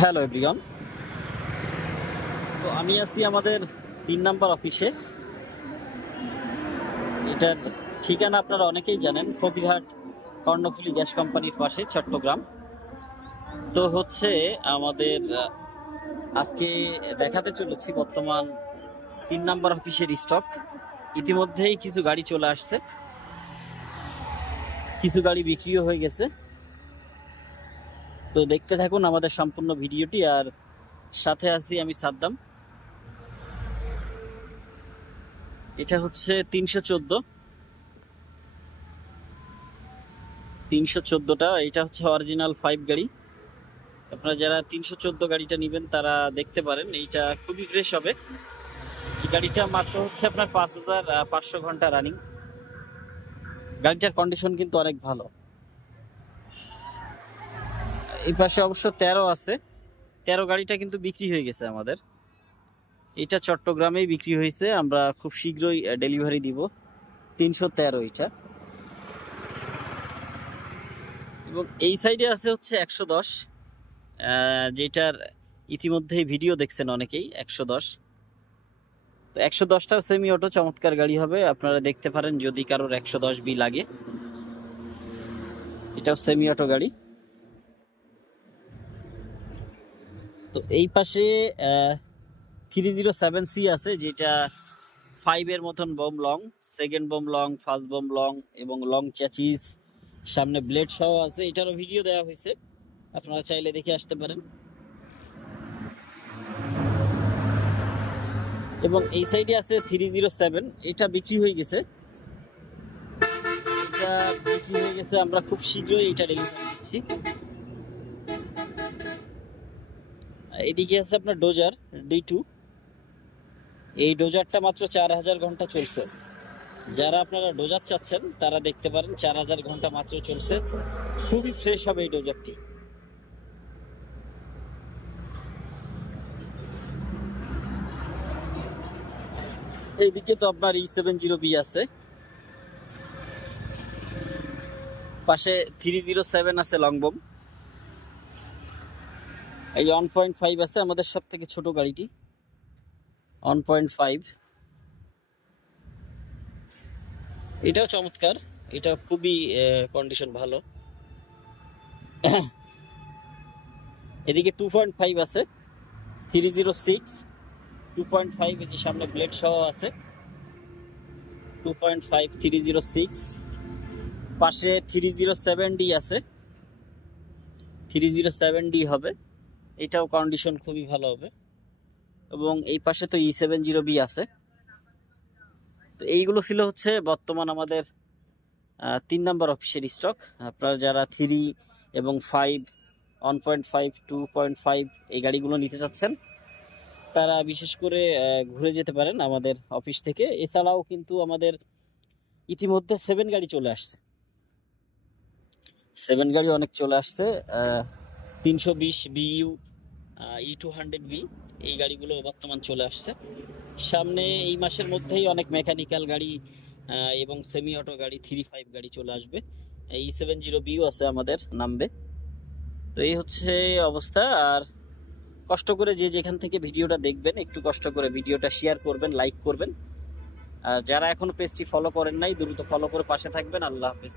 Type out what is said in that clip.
Hello everyone. তো আমি আছি আমাদের 3 নম্বর অফিসে। এটার ঠিকানা আপনারা অনেকেই জানেন, ফকিরহাট কর্ণফুলী গ্যাস কোম্পানির পাশে, চট্টগ্রাম। তো হচ্ছে আমাদের আজকে দেখাতে চলেছি বর্তমান 3 নম্বর অফিসের স্টক। ইতিমধ্যেই কিছু গাড়ি চলে আসছে, কিছু গাড়ি বিক্রিও হয়ে গেছে। তো দেখতে থাকুন আমাদের সম্পূর্ণ ভিডিওটি, আর সাথে আছি আমি সাদ্দাম। এটা হচ্ছে 314টা। এটা হচ্ছে অরিজিনাল 5 গাড়ি। আপনারা যারা 314 গাড়িটা নেবেন তারা দেখতে পারেন, এইটা খুবই ফ্রেশ হবে। এই গাড়িটা মাত্র হচ্ছে আপনার 5500 ঘন্টা রানিং। গাড়িটার কন্ডিশন কিন্তু অনেক ভালো। এই পাশে অবশ্য 13 আছে, 13 গাড়িটা কিন্তু বিক্রি হয়ে গেছে আমাদের। এটা চট্টগ্রামেই বিক্রি হয়েছে, আমরা খুব শীঘ্রই ডেলিভারি দিব। 313 এটা। এবং এই সাইডে আছে হচ্ছে 110, যেটার ইতিমধ্যেই ভিডিও দেখছেন অনেকেই। 110, তো 110টাও সেমি অটো চমৎকার গাড়ি হবে, আপনারা দেখতে পারেন যদি কারোর 110B লাগে। এটাও সেমি অটো গাড়ি। তো এই পাশে 307C আছে, যেটা 5-এর মতন bomb long, second bomb long, first bomb long এবং লং চ্যাচিস, সামনে ব্লেড সহ আছে। এটারও ভিডিও দেওয়া হয়েছে, আপনারা চাইলে দেখে আসতে পারেন। এবং এই সাইডে আছে 307, এটা বিক্রি হয়ে গেছে। এটা বিক্রি হয়ে গেছে, আমরা খুব শীঘ্রই এটা ডেলিভারি দিচ্ছি। এদিকে আছে আপনার ডোজার D2। এই ডোজারটা মাত্র 4000 ঘন্টা চলছে। যারা আপনারা ডোজার চাচ্ছেন তারা দেখতে পারেন, 4000 ঘন্টা মাত্র চলছে। খুবই ফ্রেশ হবে এই ডোজারটি। এইদিকে তো আপনার E70B আছে, পাশে 307 আছে লং বোম। এই 1.5 আছে আমাদের সব থেকে ছোট গাড়িটি, 1.5। এটাও চমৎকার, এটা খুবই কন্ডিশন ভালো। এদিকে 2.5 আছে, 306, 2.5, এই যে সামনে ব্লেড সহ আছে। 2.5 306। পাশে 307D আছে, 307D হবে। এটাও কন্ডিশন খুবই ভালো হবে। এবং এই পাশে তো E70B আছে। তো এইগুলো ছিল হচ্ছে বর্তমান আমাদের 3 নম্বর অফিসের স্টক। আপনারা যারা 3 এবং 5, 1.5, 2.5 এই গাড়িগুলো নিতে চাচ্ছেন তারা বিশেষ করে ঘুরে যেতে পারেন আমাদের অফিস থেকে। এছাড়াও কিন্তু আমাদের ইতিমধ্যে 7 গাড়ি চলে আসছে, 7 গাড়ি অনেক চলে আসছে। 320BU, E200B এই গাড়িগুলো বর্তমান চলে আসছে। সামনে এই মাসের মধ্যেই অনেক মেকানিক্যাল গাড়ি এবং সেমি অটো গাড়ি 3-5 গাড়ি চলে আসবে। E70BU আছে আমাদের নামবে। তো এই হচ্ছে অবস্থা। আর কষ্ট করে যে যেখান থেকে ভিডিওটা দেখবেন, একটু কষ্ট করে ভিডিওটা শেয়ার করবেন, লাইক করবেন। আর যারা এখনো পেজটি ফলো করেন নাই দ্রুত ফলো করে পাশে থাকবেন। আল্লাহ হাফেজ।